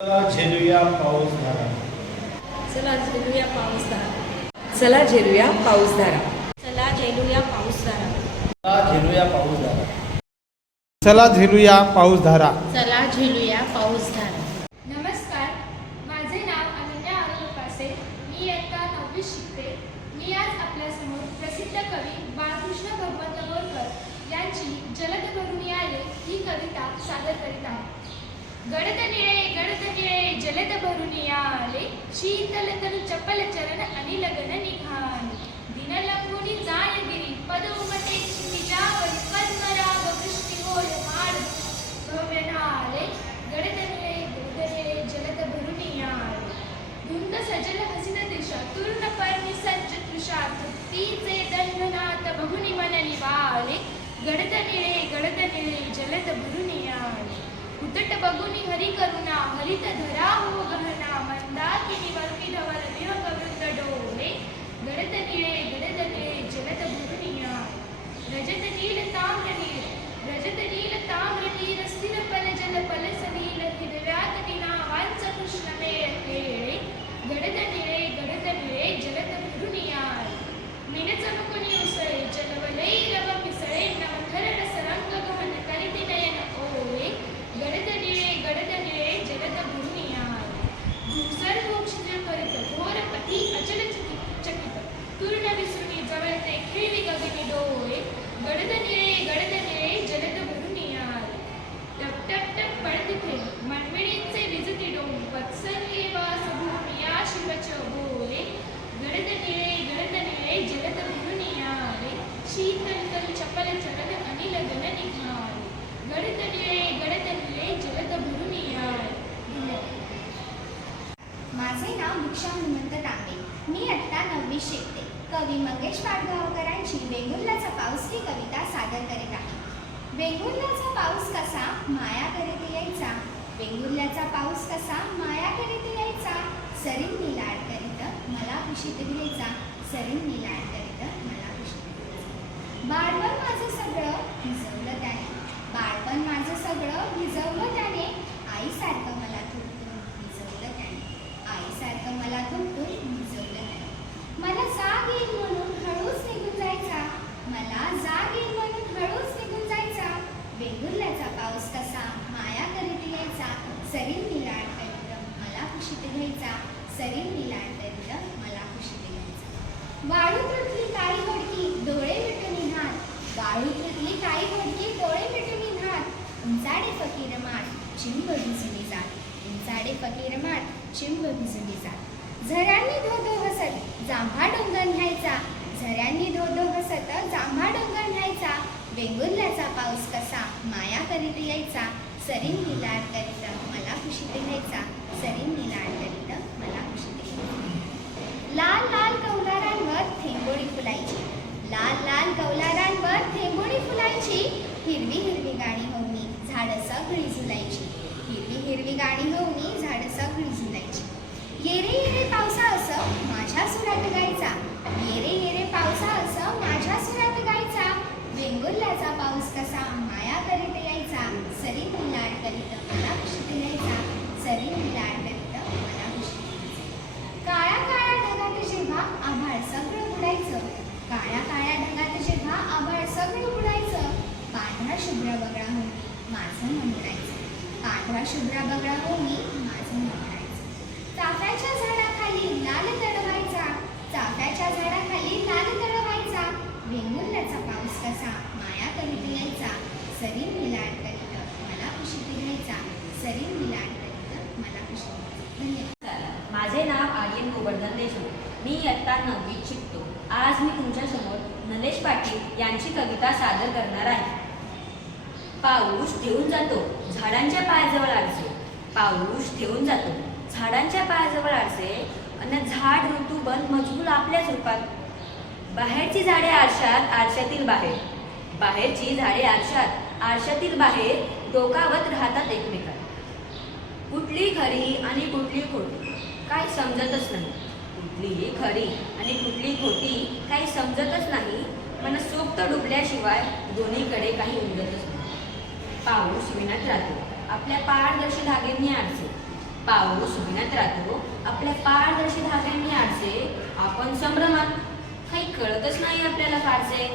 झेलूया पाऊस धारा. चला झेलूया पाऊस धारा. चला झेलूया पाऊस धारा. चला झेलूया पाऊस धारा. चला झेलूया पाऊस धारा. चला झेलूया पाऊस धारा. चला झेलूया पाऊस धारा. नमस्कार, माझे नाव अनन्या अरुण पासे. मी इयत्ता 9वी शिकते. मी आज आपल्यासमोर प्रसिद्ध कवी बाळकृष्ण भगवंत बोरकर यांची जलद भरून आले ही कविता सादर करीत आहे. गडद निळे जलद भरून आले, शीतल तनु चपल चरण अनिल गण निघाले. दिन लंबुनी जायगिरी पद उमटे क्षितिजावर, पद्मराग वृष्टी होय माड भव्य नाले. गडद निळे जलद भरून आले, धुंद सजल हसित दिशा तूर्ण पर्णी सज्ज तृषा तृप्तीचे दंडनाथ बहुनी मन निवाले. गडद निळे जलद भरून आले, उतट बगुनी हरी करुणा हरित धरा हो गहना मंदाकिनी वल्की धवल विहंग वृंद डोळे. गडद निळे जलद भरून आले, रजत नील ताम्र नीर स्थिर पल जल पल सनील हिरव्यात निनावांच कृष्ण मेळ खेळे. गडद निळे जलद भरून आले, मीन चमकुनी उसळे चलवले रव मिसळे नवथर रसरंग गहन करीती नयन ओळे. गडद निळे जलद भरून आले, धूसर मोक्षित करीत घोर पती अचल चकित तूर्ण विसरुनी जवळते खेळवी गगनी डोळे. गडद निळे जलद भरून आले, टप टप टप पडत थेंब मनमिळींचे विजती डोंब वत्सल्ये वास भूमी या शिवच बोले. गडद निळे जलद भरून आले, शीतल तनु चपल चरण अनिल गण निघाले. गडद निळे जलद भरून आले. माझे नाव दीक्षा हनुमंत तांबे. मी आत्ता 9वी शिकते. कवी मंगेश पाडगावकरांची वेंगुर्ल्याचा पाऊस ही कविता सादर करीत आहे. वेंगुर्ल्याचा पाऊस कसा माया करीत यायचा, वेंगुर्ल्याचा पाऊस कसा माया करीत यायचा. सरींनी लाड करीत मला कुशीत घ्यायचा, सरींनी लाड करीत मला कुशीत घ्यायचा. बाळपण माझं सगळं भिजवलं त्याने, बाळपण माझं सगळं भिजवलं त्याने. आईसारखं मला थुंकून भिजवलं त्याने, आईसारखं मला थुंकून भिजवलं त्याने. मला जाग येईल म्हणून हळूच निघून जायचा, मला जाग येईल म्हणून हळूच निघून जायचा. वेंगुर्ल्याचा पाऊस कसा माया करीत यायचा, सरींनी लाड करीत मला कुशीत घ्यायचा, सरींनी लाड करीत मला कुशीत घ्यायचा. वाळूतली काळी घडकी डोळे मिटून निघात, वाळूतली काळी घडकी डोळे मिटून निघात. उंचाडे फकीर माठ चिंब भिजली जात, उंचाडे फकीर माठ चिंब भिजली जात. झऱ्यांनी धो धो हसत जांभा डोंगर न्यायचा, झऱ्यांनी धो धो हसत जांभा डोंगर न्यायचा. वेंगुर्ल्याचा पाऊस कसा माया करीत यायचा, सरींनी लाड करीत मला कुशीत घ्यायचा, सरींनी लाड करीत मला कुशीत घ्यायचा. लाल लाल कौलारांवर थेंबोळी फुलायची, लाल लाल कौलारांवर थेंबोळी फुलायची. हिरवी हिरवी गाणी होऊनी झाडं सगळी झुलायची, हिरवी हिरवी गाणी होऊनी झाडं सगळी झुलायची. येरे येरे पावसा असं माझ्या सुरात गायचा, येरे येरे पावसा असं माझ्या सुरात गायचा. वेंगुर्ल्याचा पाऊस कसा माया करीत यायचा, सरींनी लाड करीत मला कुशीत घ्यायचा, सरींनी लाड करीत मला कुशीत घ्यायचा. काळ्या काळ्या ढगात जेव्हा आभाळ सगळं उडायचं, काळ्या काळ्या ढगात जेव्हा आभाळ सगळं उडायचं. पांढरा शुभ्र बगळा होऊन माझं मन उडायचं, पांढरा शुभ्र बगळा होऊन माझं मन उडायचं. चाफ्याच्या झाडाखाली लाल तळवायचा, चाफ्याच्या झाडाखाली लाल तळवायचा. वेंगुर्ल्याचा पाऊस कसा माया करीत यायचा, सरींनी लाड करीत मला कुशीत घ्यायचा, सरींनी लाड करीत मला कुशीत घ्यायचा. धन्यवाद. माझे नाव आर्यन गोवर्धन देशमुख. मी इयत्ता 9वीत शिकतो. आज मी तुमच्यासमोर नलेश पाटील यांची कविता सादर करणार आहे. पाऊस ठेवून जातो झाडांच्या पायाजवळ आरसे, पाऊस ठेवून जातो झाडांच्या पायाजवळ आरसे, अन झाड ऋतू बन मजबूर आपल्याच रूपात. बाहेरची झाडे आरशात आरशातील बाहेर, बाहेरची झाडे आरशात आरशातील बाहेर डोकावत राहतात एकमेकात. कुठली खरी आणि कुठली खोटी काही समजतच नाही, कुठली खरी आणि कुठली खोटी काही समजतच नाही. मनसोक्त डुबल्याशिवाय दोन्हीकडे काही उमजतच नाही. पाऊस विणत राहतो आपल्या पारदर्शी धाग्यांनी आरसे, पाऊस भिनत राहतो आपल्या पारदर्शी धाग्यांनी आरसे, आपण संभ्रमात, काही कळतच नाही आपल्याला फारसे.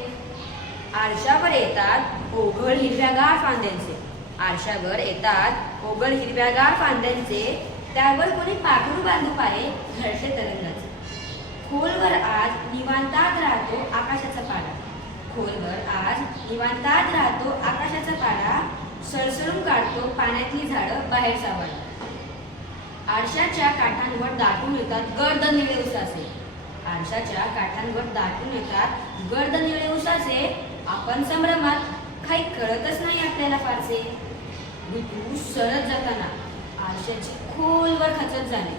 आरशावर येतात ओघळ हिरव्यागार फांद्यांचे, आरशावर येतात ओघळ हिरव्यागार फांद्यांचे, त्यावर कोणी पाखरू बांधू पाहे घरटे तरंगाचे. खोलवर आज निवांतात राहतो आकाशाचा पाडा, खोलवर आज निवांतात राहतो आकाशाचा पाडा, सळसळून काढतो पाण्यातली झाडं बाहेर सावळा. आरशाच्या काठांवर दाटून येतात गर्द निळे उसासे, आरशाच्या काठांवर दाटून येतात गर्द निळे उसासे, आपण संभ्रमात, काही कळतच नाही आपल्याला फारसे. ऋतू सरत जाताना आरशाचे खोलवर खचत जाणे,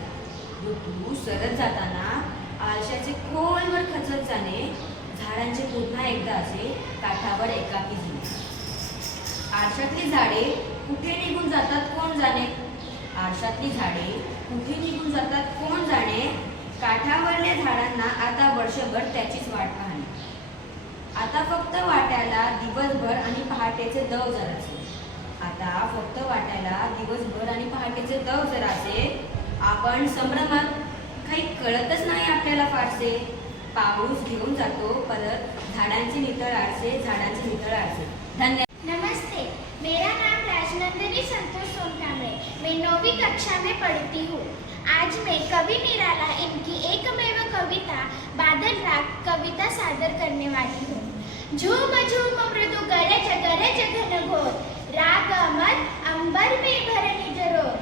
ऋतू सरत जाताना आरशाचे खोलवर खचत जाणे, झाडांचे पुन्हा एकदा असे काठावर एकाकी झाले. आरशातली झाडे कुठे निघून जातात कोण जाणे, आरशातली झाडे कुठे निघून जातात कोण जाणे, काठावरल्या झाडांना आता वर्षभर त्याचीच वाट पाहणे. आता फक्त वाट्याला दिवसभर आणि पहाटेचे दव जरासे, आता फक्त वाट्याला दिवसभर आणि पहाटेचे दव जरासे, आपण संभ्रमात, काही कळतच नाही आपल्याला फारसे. पाऊस घेऊन जातो परत झाडांची नितळ आरसे, झाडांची नितळ आरसे. धन्यवाद. नमस्ते, मेरा नाम राजनंदिनी संतोष सोनकांबळे, मैं 9वीं कक्षा में पढ़ती हूँ. आज मैं कवि निराला इनकी एकमेव कविता बादल राग कविता सादर करने वाली हूँ. झूम झूम मृदु गरज गरज घनघोर, राग अमर अंबर में भर निज रोर.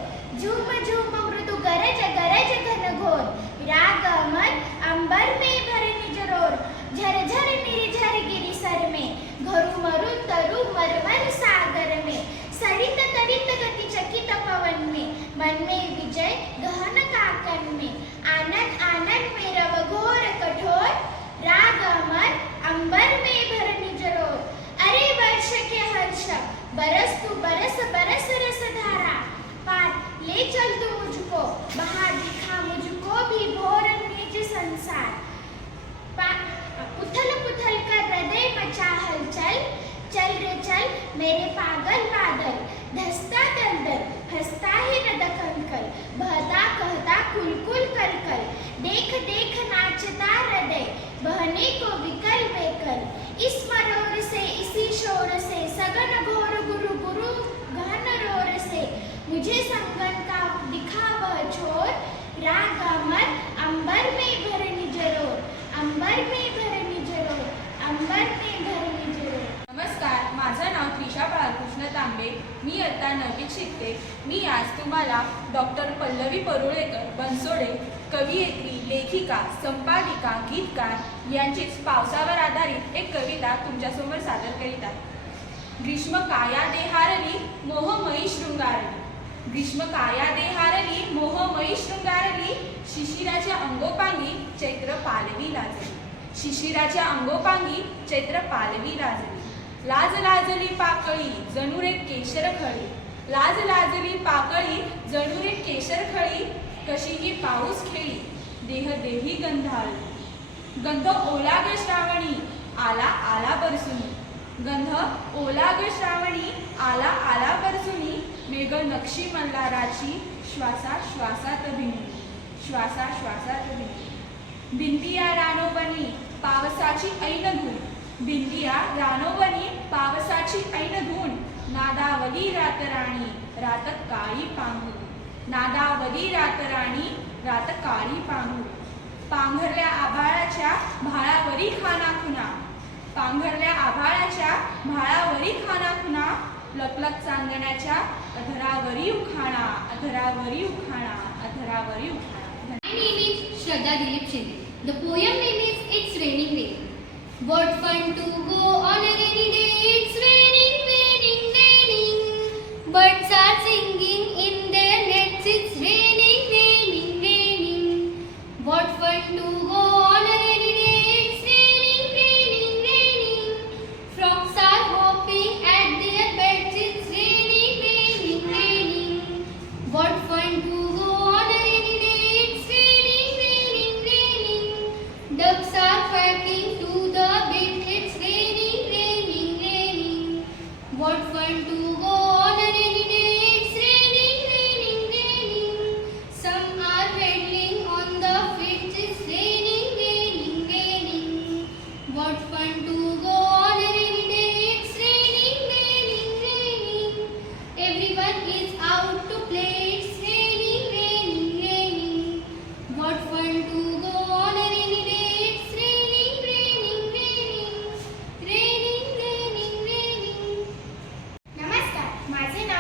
झूम झूम मृदु गरज गरज घनघोर, राग अमर अंबर में भर निज रोर. झरझर निर्झर गिरि सर में, घरु मरु तरु मरमर सागर में. सरित तरित गति चकित पवन में, मन में विजय गहन काकन में. आनंद आनंद में रव घोर कठोर, राग अमर अंबर में भर निज रोर. अरे वर्ष के हर्ष बरस तू बरस बरस रस धारा, पार ले चल तू मुझको, बहा दिखा मुझको भी भोर निज संसार. उथल पुथल कर हृदय मचा हलचल, चल रे चल मेरे पागल बादल. धसता दलदल हंसता ही नद कंकल, बहता कहता कुलकुल कलकल. देख देख नाचता हृदय बहने को विकल बेकल. इस मरोर से इसी शोर से सगन घोर गुरु गुरु गहन रोर से, मुझे संगन का दिखा वह छोर. राग अमर अंबर में भर निज रोर, अंबर में भर निज रोर, अंबर में भर निज रोर. नमस्कार, माझं नाव त्रिशा बाळकृष्ण तांबे, मी इयत्ता 9वीत शिकते. मी आज तुम्हाला डॉक्टर पल्लवी परुळेकर बनसोडे, कवयित्री, लेखिका, संपादिका, गीतकार यांचीच पावसावर आधारित एक कविता तुमच्यासमोर सादर करीत आहे. ग्रीष्म काया देहारली मोहमयी शृंगारली, ग्रीष्म काया देहारली मोहमयी शृंगारली. शिशिराच्या अंगोपांगी चैत्र पालवी लाजली, शिशिराच्या अंगोपांगी चैत्र पालवी लाजली. लाज लाजली पाकळी जणू रे केशर खळी, लाज लाजली पाकळी जणू रे केशर खळी. कशीही पाऊस खेळी देह देही गंधाळली, गंध ओला ग श्रावणी आला आला बरसुनी, गंध ओला ग श्रावणी आला आला बरसुनी. मेघ नक्षी मल्हाराची श्वासा श्वासात भिनली, श्वासा श्वासात भिनली. भिंतिया रानोवनी पावसाची ऐन धून, भिंतिया रानोवनी पावसाची ऐन धून. नादावली रातराणी रात काळी पांघरून, नादावली रातराणी रात काळी पांघरून. पांघरल्या आभाळाच्या भाळावरी खाना खुना, पांघरल्या आभाळाच्या भाळावरी खाना खुना. लपलक चांदण्याच्या अधरावरी उखाणा, अधरावरी उखाणा, अधरावरी उखाणा. My name is Shraddha Dilip Shinde. The poem name is It's Raining Rain. What fun to go on a rainy day. It's raining, raining, raining. Birds are singing in their nets. It's raining, raining, raining. What fun to go on a rainy day. It's raining, raining, raining. Frogs are hopping at their beds. It's raining, raining, raining. What fun to go on a rainy day. It's raining, raining, raining. Ducks are quacking to the bed. It's raining, raining, raining.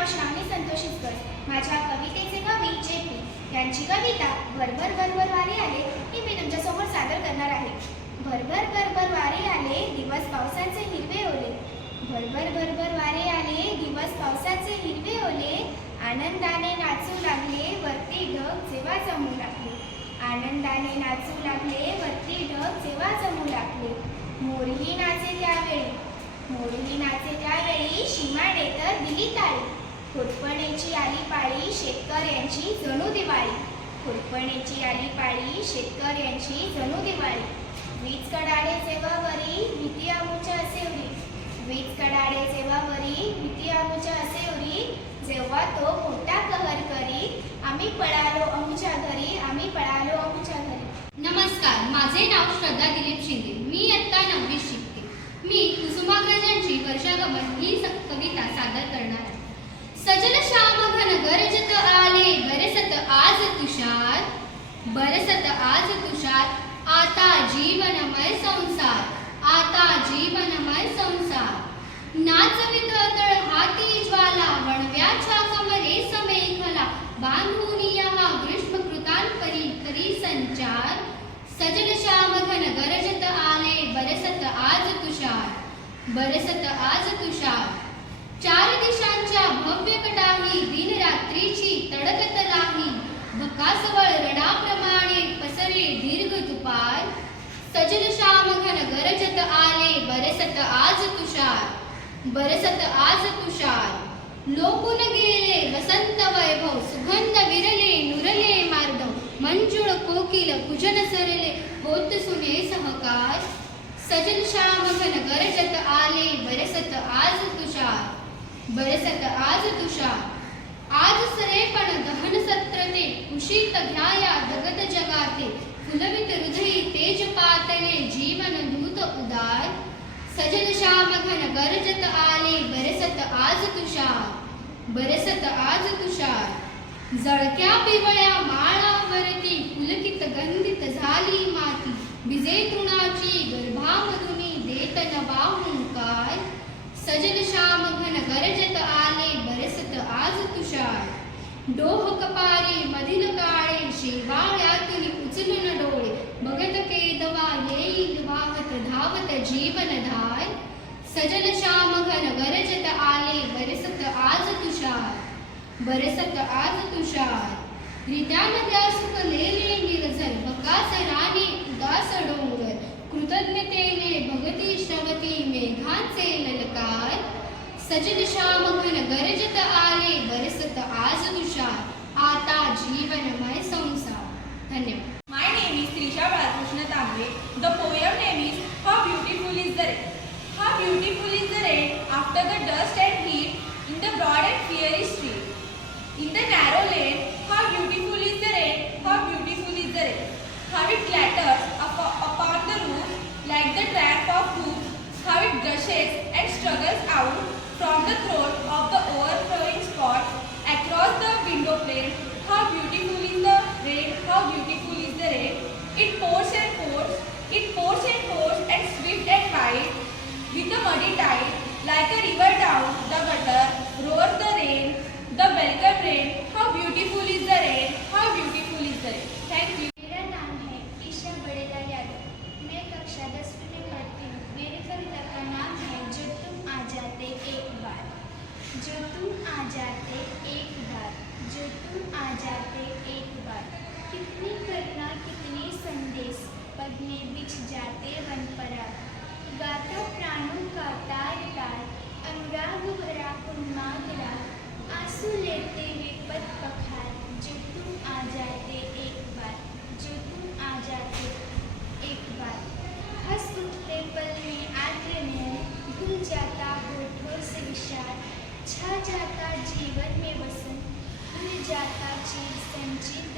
नाव श्रावणी संतोष इसकर. माझ्या कवितेचे कवी J P. यांची कविता भरभर भरभर वारे आले ही मी तुमच्यासमोर सादर करणार आहे. भरभर भरभर वारे आले दिवस पावसाचे हिरवे ओले. भरभर भरभर वारे आले दिवस पावसाचे हिरवे ओले. आनंदाने नाचू लागले वरती ढग जेव्हा जमू लागले. आनंदाने नाचू लागले वरती ढग जेव्हा जमू लागले. मोरही नाचे त्यावेळी, मोरही नाचे त्यावेळी शिमाडे तर दिली ताळी. खुरपणेची आली पाळी शेतकऱ्यांची जणू दिवाळी. खुरपणेची आली पाळी शेतकऱ्यांची जणू दिवाळी. वीज कडाडे जेव्हा वरी भीती आमुच्या असेवरी. वीज कडाडे जेव्हा वरी भीती आमुच्या असेवरी. जेव्हा तो मोठा कहर करी आम्ही पळालो आमच्या घरी. आम्ही पळालो आमच्या घरी. नमस्कार, माझे नाव श्रद्धा दिलीप शिंदे. मी इयत्ता 9वी शिकते. मी कुसुमाग्रजांची वर्षागमन ही कविता सादर करणार आहे. सजल श्याम घन गरजत आले बरसत आज तुषार. बरसत आज तुषार आता जीवनमय संसार. आता जीवनमय संसार. नाचवित तळ हाती ज्वाला वणव्याच्या कमरे समेखला. बांधून या ग्रीष्मकृतांपरी करी संचार. सजल श्याम घन गरजत आले बरसत आज तुषार. बरसत आज तुषार. चार दिशांच्या भव्य कटाही दिन रात्रीची तडकत राही. भकासवळ रणाप्रमाणे पसरले दीर्घ तुपार. सजल श्याम घन गरजत आले बरसत आज तुषार. बरसत आज तुषार. लोकून गेले वसंत वैभव सुगंध विरले नुरले मार्दव. मंजुळ कोकिल कुजन सरले होत सुने सहकार. सजल श्याम घन गरजत आले बरसत आज तुषार. बरसत आज तुषार. आज सरेपण दहन सत्रते कुशीत घ्याया जगत जगाते. फुलवित हृदयी तेज पातले जीवन दूत उदार. सजल श्याम घन गरजत आले बरसत आज तुषार. बरसत आज तुषार. जळक्या पिवळ्या माळावरती पुलकित गंधित झाली माती. भिजे तृणाची गर्भामधुनी देत नवा हुंकार. सजल श्याम घन गरजत आले बरसत आज तुषार. डोह कपारी मधिन काळे शेवाळ्यातून उचलून डोळे. बघत केदवा येईल वाहत धावत जीवनधार. सजल श्याम घन गरजत आले बरसत आज तुषार. बरसत आज तुषार. रित्या नद्या सुकलेले निर्झर बकास राणे उदास डोंगर. कृतज्ञतेने भगती श्रवती मेघांचे ललकार. सजल श्याम घन गरजत आले बरसत आज तुषार. आता जीवनमय संसार. धन्यवाद. My name is Trisha Balakrishna Tambe. The poem name is How Beautiful is the Rain. How beautiful is the rain after the dust and heat in the broad and fiery street. In the narrow lane, how beautiful is the rain, how beautiful is the rain. How it clatters upon the roof like the tramp of hoops. How it gushes and struggles out from the throat of the overflowing spot across the window pane. How beautiful is the rain, how beautiful is the rain. It pours and pours, it pours and pours and swift and wide with the muddy tide. Like a river down the gutter roars the rain, the welcome rain. How beautiful is the rain, how beautiful is the rain. Thank you. मेरा नाम है ईशा बड़ेला यादव. मैं कक्षा 10वीं में पढ़ती हूँ. मेरी कविता का नाम है जो तुम आ जाते एक बार. जो तुम आ जाते एक बार. जो तुम आ जाते एक बार. कितनी करुणा कितने संदेश पग में बिछ जाते वन पराग. गाता प्राणों का तार तार अनुराग भरा उन्माद राग. आंसू लेते हुए पद पखार. जो तुम आ जाते एक बार. जो तुम आ जाते एक बार. हंस उठते पल में आद्र नयन. भूल जाता होठों से विषाद. छा जाता जीवन में वसंत. भूल जाता चीर संचित